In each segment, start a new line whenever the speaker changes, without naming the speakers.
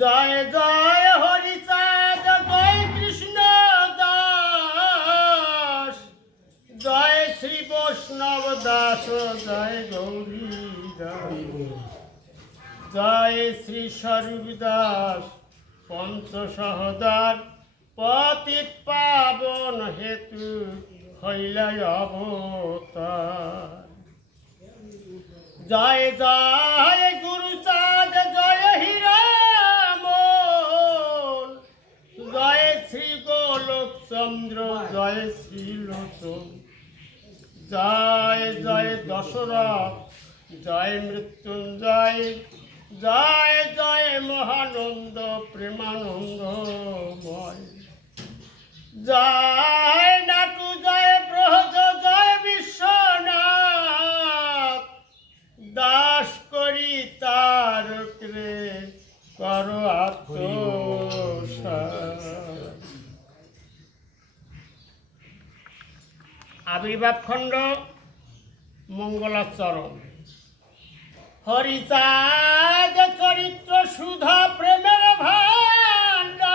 জয় জয় হরি চাঁদ, জয় কৃষ্ণ দাস। জয় শ্রী বৈষ্ণব দাস, জয় গৌরী দাস জয় শ্রী স্বরূপ দাস পঞ্চ সহদার পতিত পাবন হেতু হইলাই অবতার। জয় জয় গুরু চাঁদ, জয় হীরামন জয় শ্রী গোলক চন্দ্র, জয় শ্রী লোচন জয় জয় দশরথ, জয় মৃত্যুঞ্জয়। জয় জয় মহানন্দ, প্রেমানন্দময়। জয় কর। আবির্ভাব খণ্ড, মঙ্গলাচরণ। হরিচাঁদ চরিত্র সুধা প্রেমের ভান্ডার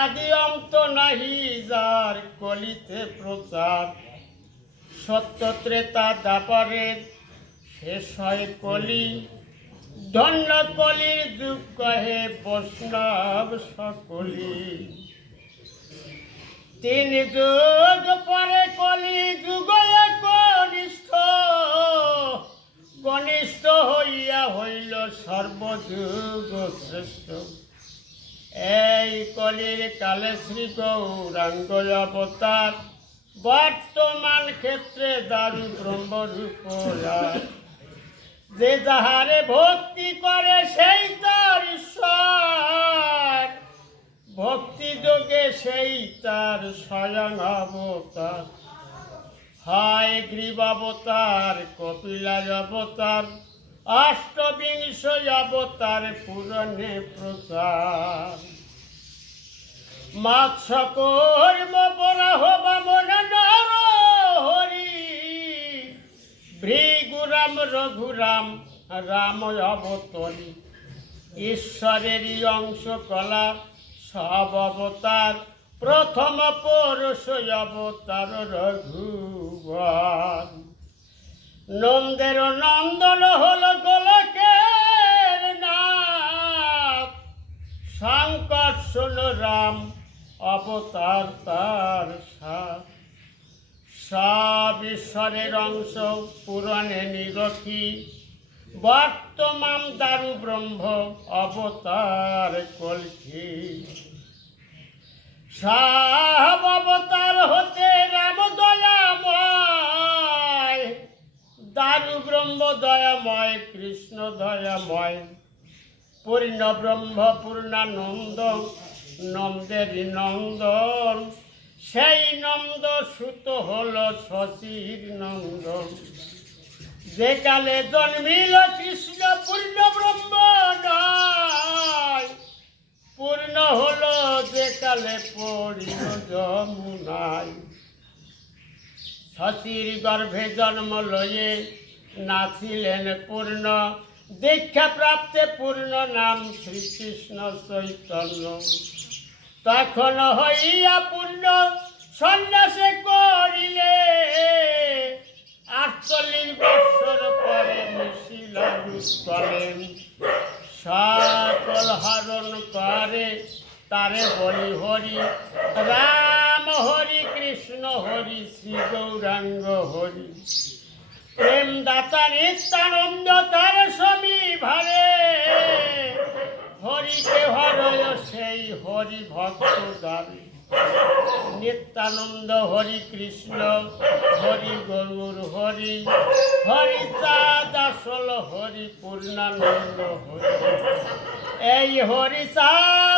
আদি অন্ত নাহি যার কলিতে প্রচার। সত্য ত্রেতা দাপরের শেষ হয় কলি। কলির যুগ কহে বৈষ্ণব সকলি। তিন যুগ পরে কলি যুগ কনিষ্ঠ। কনিষ্ঠ হইয়া হইল সর্বযুগ শ্রেষ্ঠ। এই কলির কালে শ্রী গৌরাঙ্গ অবতার, বর্তমান ক্ষেত্রে দারু ব্রহ্মরূপ যে যাহারে ভক্তি করে সেই তার ঈশ্বর। ভক্তি যোগে সেই তার স্বয়ং অবতার। হয় গ্রীব অবতার, কপিলার অবতার, অষ্টবিংশ অবতার পূরণে প্রচার। মাৎস কর্ম বরাহ বামন নর হরি ভৃগুরাম রঘুরাম রাম অবতরী ঈশ্বরেরই অংশ কলা, সব অবতার। প্রথম পৌরষ অবতার রঘুবর। নন্দের নন্দন হল গোলকের নাম সংকর্ষণ রাম, অবতার তার সাথ। সব ঈশ্বরের অংশ পুরাণে নিরখি। বর্তমান দারু ব্রহ্ম অবতার কলকি। সব অবতার হতে রাম দয়াময়, দারু ব্রহ্ম দয়াময়, কৃষ্ণ দয়াময়। পূর্ণ ব্রহ্ম, পূর্ণানন্দ, নন্দেরই নন্দন। সেই নন্দ সুত হল শশীর নন্দ। যে কালে জন্মিল কৃষ্ণ পূর্ণ ব্রহ্ম পূর্ণ হল যে কালে পড়িল যমুনায় শশীর গর্ভে জন্ম লয়ে নাছিলেন পূর্ণ, দীক্ষা প্রাপ্তে পূর্ণ নাম শ্রীকৃষ্ণ চৈতন্য। তখন হইয়া পূর্ণ সন্ন্যাসে করিলে আটচল্লিশ বৎসর পরে সকল হরণ করে তারে বলি হরি, রাম হরি, কৃষ্ণ হরি, শ্রী গৌরাঙ্গ হরি। প্রেম দাতা নিত্যানন্দ তার স্বামী হরি ভক্ত গাবি। নিত্যানন্দ হরি কৃষ্ণ, হরি গৌর হরি হরি চাদাসল হরি পূর্ণানন্দ হরি। এই হরি চাঁদ